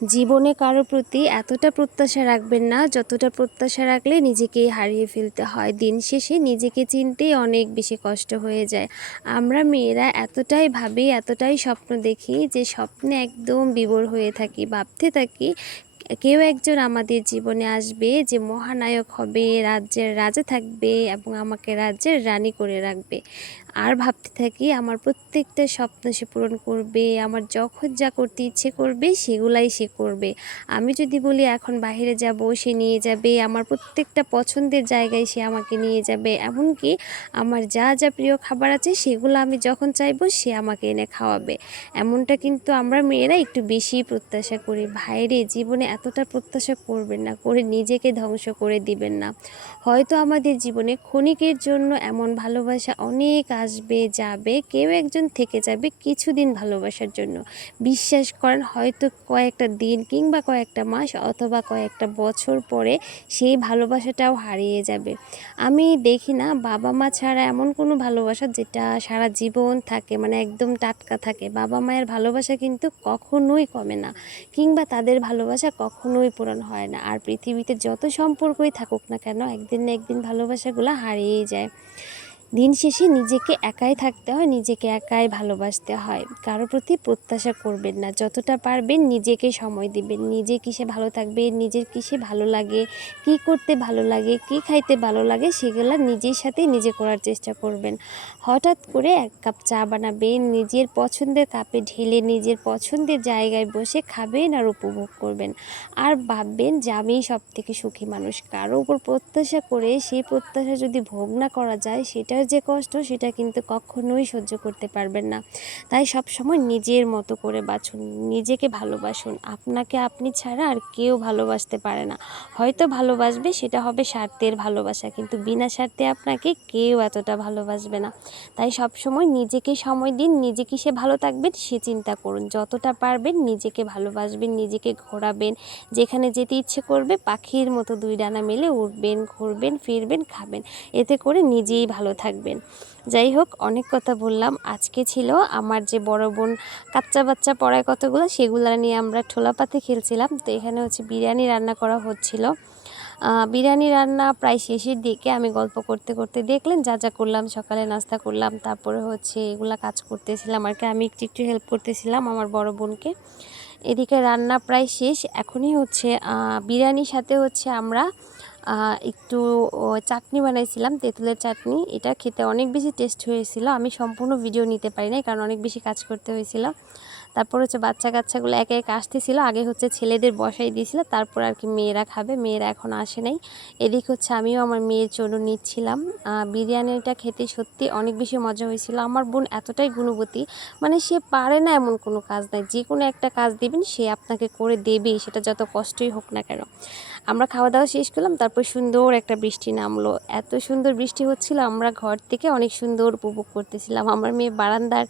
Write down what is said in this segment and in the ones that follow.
জীবনে কারো প্রতি এতটা প্রত্যাশা রাখবেন না যতটা প্রত্যাশা রাখলে নিজেকেই হারিয়ে ফেলতে হয়। দিন শেষে নিজেকে চিনতেই অনেক বেশি কষ্ট হয়ে যায়। আমরা মেয়েরা এতটাই ভাবি, এতটাই স্বপ্ন দেখি যে স্বপ্নে একদম বিভোর হয়ে থাকি, ভাবতে থাকি কেউ একজন আমাদের জীবনে আসবে যে মহানায়ক হবে, রাজ্যের রাজা থাকবে এবং আমাকে রাজ্যের রানী করে রাখবে। আর ভাবতে থাকি আমার প্রত্যেকটা স্বপ্ন সে পূরণ করবে, আমার যখন যা করতে ইচ্ছে করবে সেগুলাই সে করবে। আমি যদি বলি এখন বাইরে যাব, সে নিয়ে যাবে, আমার প্রত্যেকটা পছন্দের জায়গায় সে আমাকে নিয়ে যাবে, এমনকি আমার যা যা প্রিয় খাবার আছে সেগুলো আমি যখন চাইবো সে আমাকে এনে খাওয়াবে। এমনটা কিন্তু আমরা মেয়েরা একটু বেশি প্রত্যাশা করি। ভাইরে, জীবনে এতটা প্রত্যাশা করবেন না, করে নিজেকে ধ্বংস করে দিবেন না। হয়তো আমাদের জীবনে ক্ষণিকের জন্য এমন ভালোবাসা অনেক আসবে যাবে, কেউ একজন থেকে যাবে কিছুদিন ভালোবাসার জন্য। বিশ্বাস করেন, হয়তো কয়েকটা দিন কিংবা কয়েকটা মাস অথবা কয়েকটা বছর পরে সেই ভালোবাসাটাও হারিয়ে যাবে। আমি দেখি না বাবা মা ছাড়া এমন কোনো ভালোবাসা যেটা সারা জীবন থাকে, মানে একদম টাটকা থাকে। বাবা মায়ের ভালোবাসা কিন্তু কখনোই কমে না, কিংবা তাদের ভালোবাসা কখনোই পূরণ হয় না। আর পৃথিবীতে যত সম্পর্কই থাকুক না কেন, একদিন না একদিন ভালোবাসাগুলো হারিয়েই যায়। দিন শেষে নিজেকে একাই থাকতে হয়, নিজেকে একাই ভালোবাসতে হয়। কারো প্রতি প্রত্যাশা করবেন না, যতটা পারবেন নিজেকে সময় দিবেন। নিজে কিসে ভালো থাকবে, নিজের কিসে ভালো লাগে, কি করতে ভালো লাগে, কি খাইতে ভালো লাগে, সেগুলো নিজের সাথে নিজে করার চেষ্টা করবেন। হঠাৎ করে এক কাপ চা বানাবেন, নিজের পছন্দের কাপে ঢেলে নিজের পছন্দের জায়গায় বসে খাবেন আর উপভোগ করবেন। আর ভাববেন যে আমিই সব থেকে সুখী মানুষ। কারো উপর প্রত্যাশা করে সেই প্রত্যাশা যদি ভোগ না করা যায়, সেটার যে কষ্ট সেটা কিন্তু কখনোই সহ্য করতে পারবেন না। তাই সব সময় নিজের মতো করে বাঁচুন, নিজেকে ভালোবাসুন। আপনাকে আপনি ছাড়া আর কেউ ভালোবাসতে পারে না। হয়তো ভালোবাসবে, সেটা হবে স্বার্থের ভালোবাসা, কিন্তু বিনা স্বার্থে আপনাকে কেউ এতটা ভালোবাসবে না। তাই সব সময় নিজেকে সময় দিন, নিজে কিসে ভালো থাকবেন সে চিন্তা করুন। যতটা পারবেন নিজেকে ভালোবাসবেন, নিজেকে ঘোরাবেন, যেখানে যেতে ইচ্ছে করবে পাখির মতো দুই ডানা মেলে উঠবেন, ঘুরবেন, ফিরবেন, খাবেন। এতে করে নিজেই ভালো থাকবেন। যাই হোক, অনেক কথা বললাম। আজকে ছিল আমার যে বড় বোন কাচ্চা বাচ্চা পড়ায় কতগুলো, সেগুলো নিয়ে আমরা ঠোলাপাতে খেলছিলাম। তো এখানে হচ্ছে বিরিয়ানি রান্না করা হচ্ছিল। বিরিয়ানি রান্না প্রায় শেষের দিকে। আমি গল্প করতে করতে দেখলেন যা যা করলাম, সকালে নাস্তা করলাম, তারপরে হচ্ছে এগুলা কাজ করতেছিলাম আর কি। আমি একটু একটু হেল্প করতেছিলাম আমার বড় বোনকে। এদিকে রান্না প্রায় শেষ। এখনই হচ্ছে বিরিয়ানির সাথে হচ্ছে আমরা একটু চাটনি বানাইছিলাম, তেঁতুলের চাটনি। এটা খেতে অনেক বেশি টেস্ট হয়েছিল। আমি সম্পূর্ণ ভিডিও নিতে পারি নাই, কারণ অনেক বেশি কাজ করতে হয়েছিল। তারপর হচ্ছে বাচ্চা কাচ্চাগুলো একে একে আসতেছিল। আগে হচ্ছে ছেলেদের বসাই দিয়েছিল, তারপর আর কি মেয়েরা খাবে। মেয়েরা এখন আসে নাই। এদিকে হচ্ছে আমিও আমার মেয়ের জন্য নিচ্ছিলাম। বিরিয়ানিটা খেতে সত্যি অনেক বেশি মজা হয়েছিল। আমার বোন এতটাই গুণবতী, মানে সে পারে না এমন কোনো কাজ নাই। যে কোনো একটা কাজ দিবেন সে আপনাকে করে দেবেই, সেটা যত কষ্টই হোক না কেন। আমরা খাওয়া দাওয়া শেষ করলাম, তারপর সুন্দর একটা বৃষ্টি নামলো। এত সুন্দর বৃষ্টি হচ্ছিল, আমরা ঘর থেকে অনেক সুন্দর উপভোগ করতেছিলাম। আমার মেয়ে বারান্দার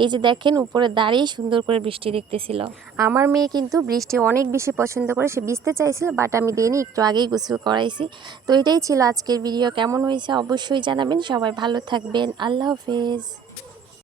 এই যে দেখেন উপরে দাঁড়িয়ে সুন্দর করে বৃষ্টি দেখতেছিল। আমার মেয়ে কিন্তু বৃষ্টি অনেক বেশি পছন্দ করে, সে ভিজতে চাইছিল, বাট আমি দেইনি, একটু আগেই গোসল করাইছি। তো এটাই ছিল আজকের ভিডিও। কেমন হয়েছে অবশ্যই জানাবেন। সবাই ভালো থাকবেন। আল্লাহ হাফেজ।